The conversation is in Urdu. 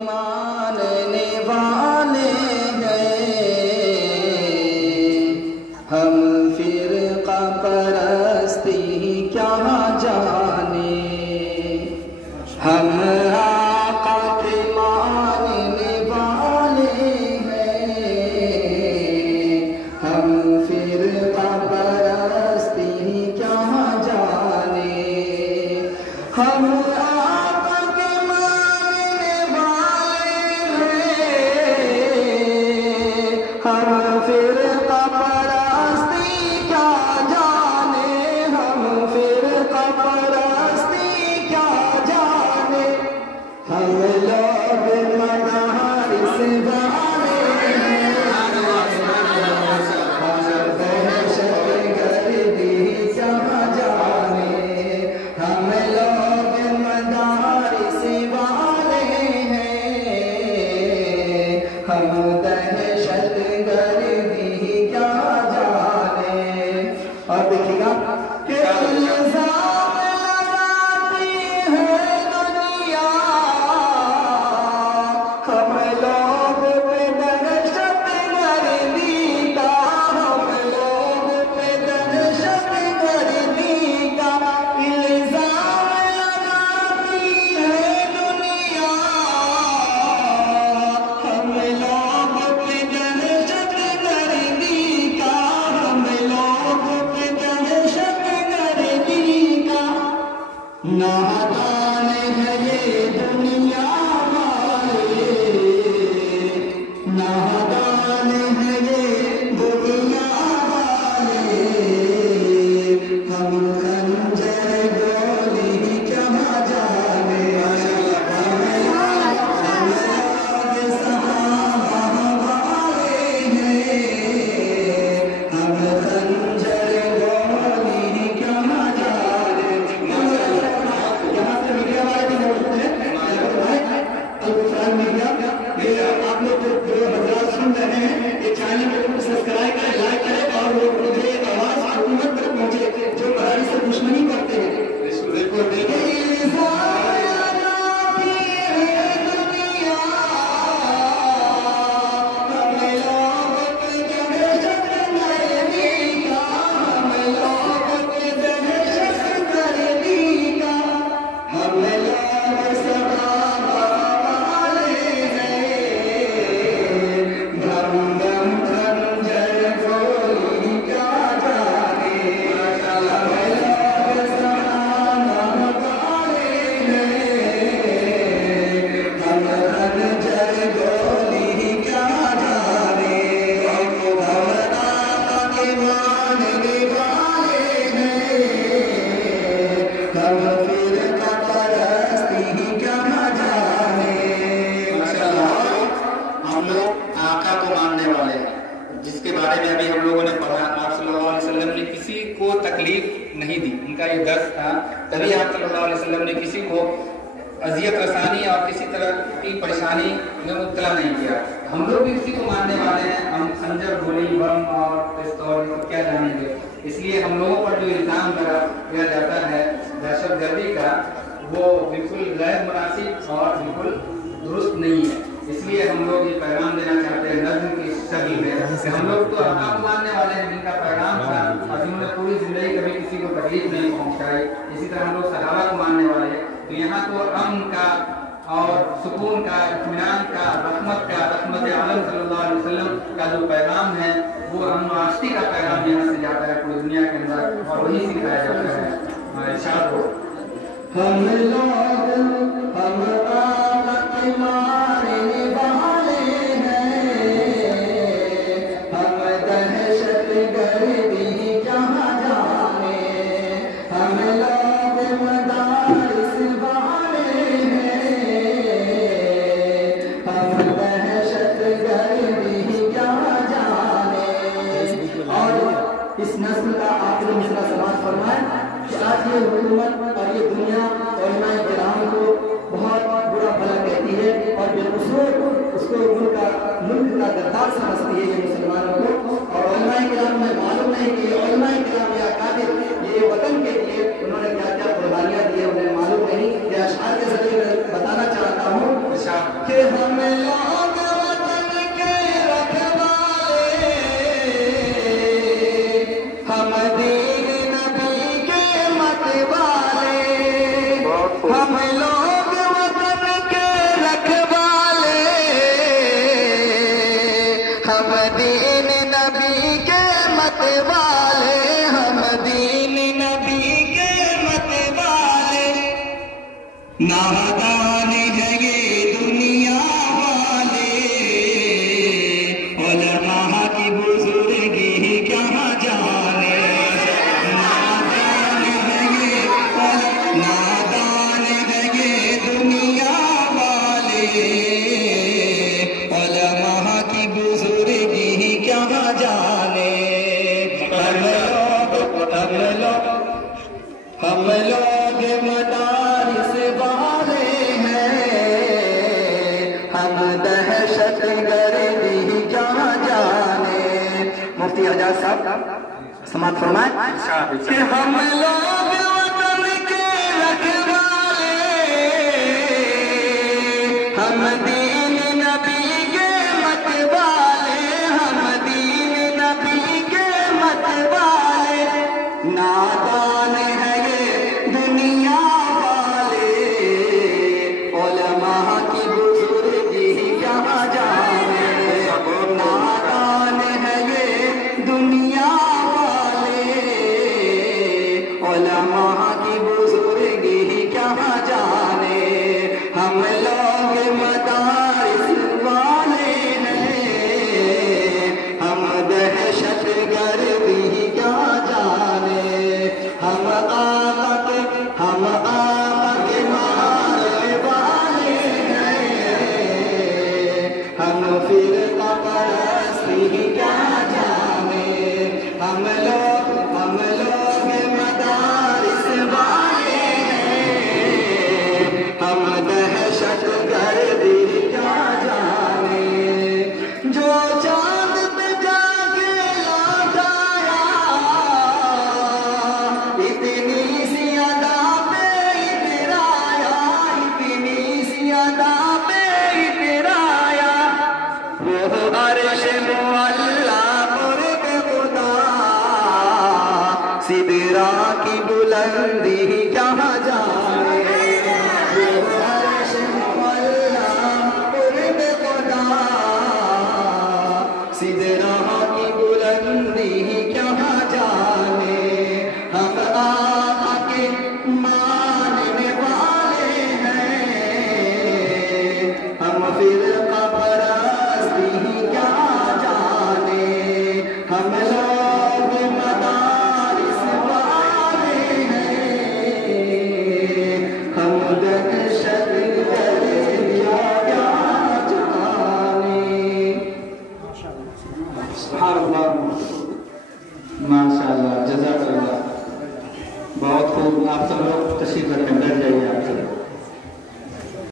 ماننے والے ہیں ہم فرقہ پرستی کیا جانے، ہم آقا کے ماننے والے ہیں ہم فرقہ پرستی کیا جانے، ہم فرقہ پرستی کیا جانے، ہم فرقہ پرستی کیا جانے، ہم لوگ مدارس والے ہیں، ہم دہشت گردی کیا جانے، ہم لوگ مدارس والے ہیں، ہم دہشت گردی کیا جانے۔ اور دیکھیے گا کہ الزام لگاتی ہے دنیا، ہم لوگ پہ دہشت گردی کا، ہم لوگ پہ دہشت گردی کا الزام لگاتی ہے دنیا، ہم لوگ پہ دہشت گردی کا، ہم لوگ پہ دہشت گردی کا نادان ہے یہ دنیا والے، نادان ہے یہ دنیا والے، ہم خنجر گولی کیا جانے، ہم لوگ صحابہ والے ہیں، ہم خنجر گولی کیا جانے۔ یہاں سے میڈیا والے بھی موجود ہیں، الگفران میڈیا، یہ آپ لوگ جو حضرات سن رہے ہیں یہ چینل کو سبسکرائب کریں، لائک کریں اور مجھے آواز حکومت تک پہنچے جو مدارس سے دشمنی کرتے ہیں۔ جس کے بارے میں ابھی ہم لوگوں نے پڑھا، آپ صلی اللہ علیہ وسلم نے کسی کو تکلیف نہیں دی، ان کا یہ درس تھا، تبھی آپ صلی اللہ علیہ وسلم نے کسی کو اذیت رسانی اور کسی طرح کی پریشانی میں مبتلا نہیں کیا۔ ہم لوگ بھی اسی کو ماننے والے ہیں، ہم خنجر گولی بم اور پستول کیا جانیں گے، اس لیے ہم لوگوں پر جو الزام لگایا جاتا ہے دہشت گردی کا وہ بالکل غیر مناسب اور بالکل درست نہیں ہے۔ اس لیے ہم لوگ یہ پیغام دینا چاہتے ہیں نظم کی شکل میں کہ ہم لوگ تو اللہ کو ماننے والے ہیں، جن کا پیغام تھا اور جنہوں نے پوری زندگی کبھی کسی کو تکلیف نہیں پہنچائی، اسی طرح ہم لوگ صحابہ کو ماننے والے ہیں۔ تو یہاں تو امن کا اور سکون کا، اطمینان کا، رحمت عالم صلی اللہ علیہ وسلم کا جو پیغام ہے وہ امن و آشتی کا پیغام یہاں سے جاتا ہے پوری دنیا کے اندر اور وہی سکھایا جاتا ہے۔ ارشاد ہو ہم لوگ ہم آقا کے ماننے والے ہیں، ہم دہشت گردی کہاں جانے، ہم لوگ مدارس والے ہیں، ہم دہشت گردی کہاں جانے۔ اور اس نسل کا آخری مصرع سماعت فرمائیں کہ آج یہ حکومت اور یہ دنیا علماء کرام کو بہت برا بھلا کہتی ہے اور بالخصوص اس کو ملک کا غدار سمجھتی ہے یہ مسلمانوں کو، اور علماء کرام میں معلوم ہے کہ علماء کرام یا قادر یہ وطن کے لیے انہوں نے کیا کیا قربانیاں دی ہے انہیں معلوم نہیں۔ یہ اشعار کے ذریعے بتانا چاہتا ہوں کہ ہم لوگ وطن کے رکھوالے، ہم دین نبی کے متوالے، ہم لوگ وطن کے رکھوالے، ہم دین نبی کے متوالے، ہم دین نبی کے متوالے، نادان ہے یہ دنیا والے، علماء کی بزرگی کیا جانے، نادان ہے یہ دنیا والے، علماء کی بزرگی کیا جانے، ہم لوگ مدارس والے ہیں، ہم دہشت گردی کیا جانے۔ مفتی اعجاز صاحب سماعت فرمائیں کہ ہم لوگ وطن کے رکھوالے، ہم دین نبی کے متوالے، ہم دین نبی کے متوالے، نادان ہے یہ دنیا والے، علماء کی بزرگی کیا جانے، نادان ہے یہ دنیا والے، علماء کی بزرگی کیا جانے، ہم لوگ مدارس والے ہیں، ہم دہشت گردی کیا جانے، ہم آقا کے ماننے والے ہیں، ہم فرقہ پرستی کیا جانے، ہم لوگ مدارس والے ہیں، ہم دہشت گردی کیا جانے، جو چاند پہ جا کے لوٹ آیا، اتنی سی ادا پہ اترایا، اتنی سی ادا پہ اترایا، وہ عرش معلا قرب خدا، سدرا کی بلندی کہاں جانے، وہ عرش معلا قرب خدا، سدرا کی بلندی کہاں جانے، ہم آقا کے ماننے والے ہیں، ہم فرقہ پرستی کیا جانے، ہم لوگ مدارس والے ہیں، ہم دہشت گردی کیا جانے۔ سبحان اللہ، ماشاء اللہ، جزاک اللہ، بہت خوب۔ آپ سب لوگ تشریف رکھیں، بیٹھ جائیے۔